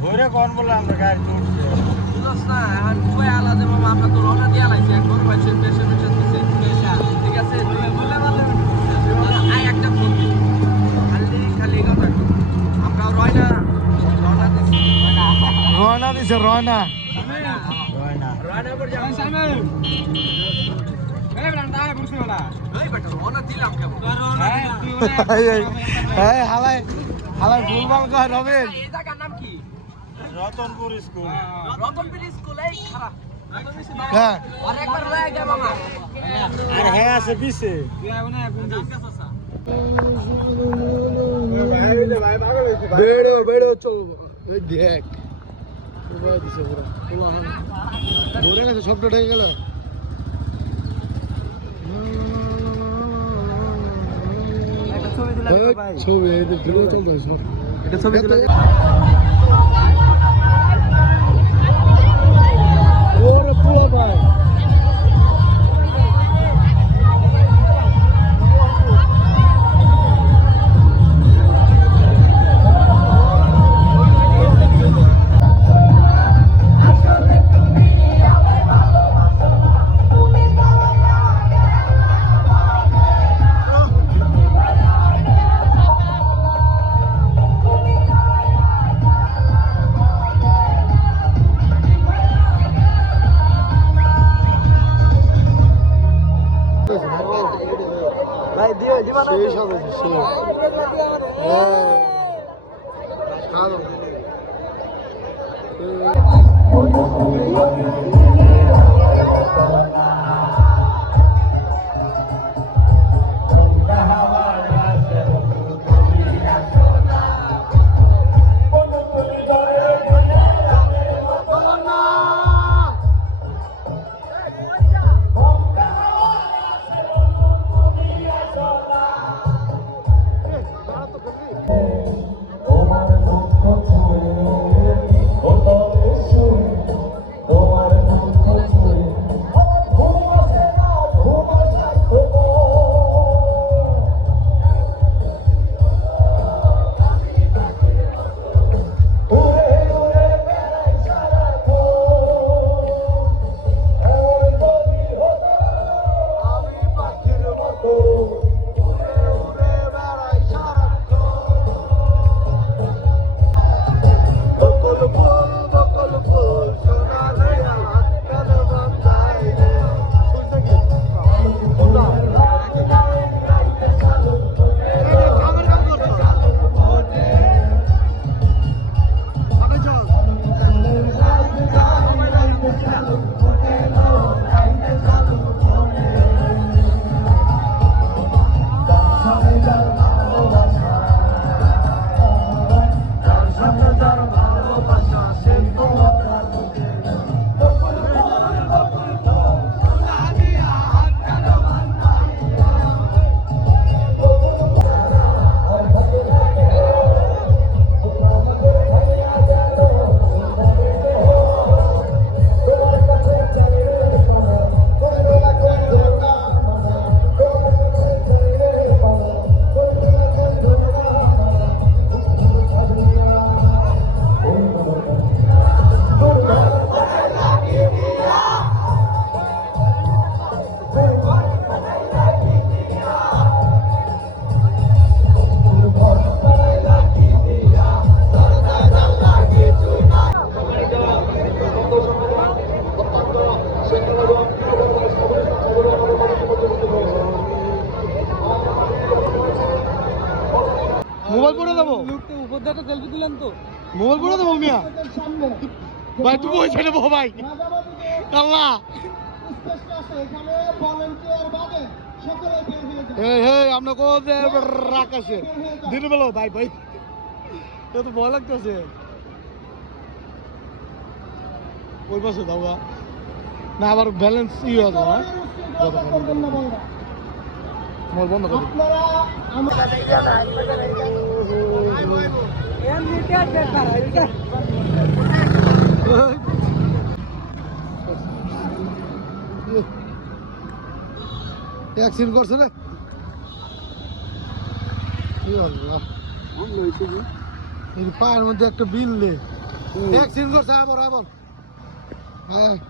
ধরে কোন বলে আমরা গাড়ি চড়ছে বুঝছ না এখন খুবই আলাদা মামা আমরা তো রওনা দিয়ে লাইছি একবার বাইছে পেশে পেশে দিছে ঠিক আছে বলে বলে আই একটা ফোন দি খালি কথা আমরা রওনা দিছে রয়না পর যাও সামনে এই ব্রান্ডা আয় বুঝছ না এই বেটা রওনা দিলাম কেমন এই হালাই ফুলবাল কয় রবিন এই জায়গার নাম কি রতনপুর স্কুল এই খারাপ হ্যাঁ আর একবার লয়ে যা মামা আর হ্যাঁ আছে পিছে বেড়ো চল ওই দেখ দিছে পুরো ভরে গেছে শব্দ ঢেকে গেল ছবি ভিডিও চলতেছে এটা ছবি ওরে পুরো ভাই ভাই দিও দিবা না শেষ হবে শেষ হ্যাঁ খাও মোবাইল পড়ে দেবো উপর দিয়ে সেলফি দিলেন তো মোবাইল পড়ে দেবো মিয়া ভাই তুমি ওই ছেড়ে বো ভাই আল্লাহ আমরা কোথায় রাখাছে দিন বেলো ভাই ভাই তো ভয় লাগতেছে ওই পাশে দাও না আবার ব্যালেন্স ই হয়ে যাবে না মোবাইল বন্ধ করে অ্যাক্সিডেন্ট করছে রে কি বলবো পায়ের মধ্যে একটা বিল দে এক সিন করছে বড় বল হ্যাঁ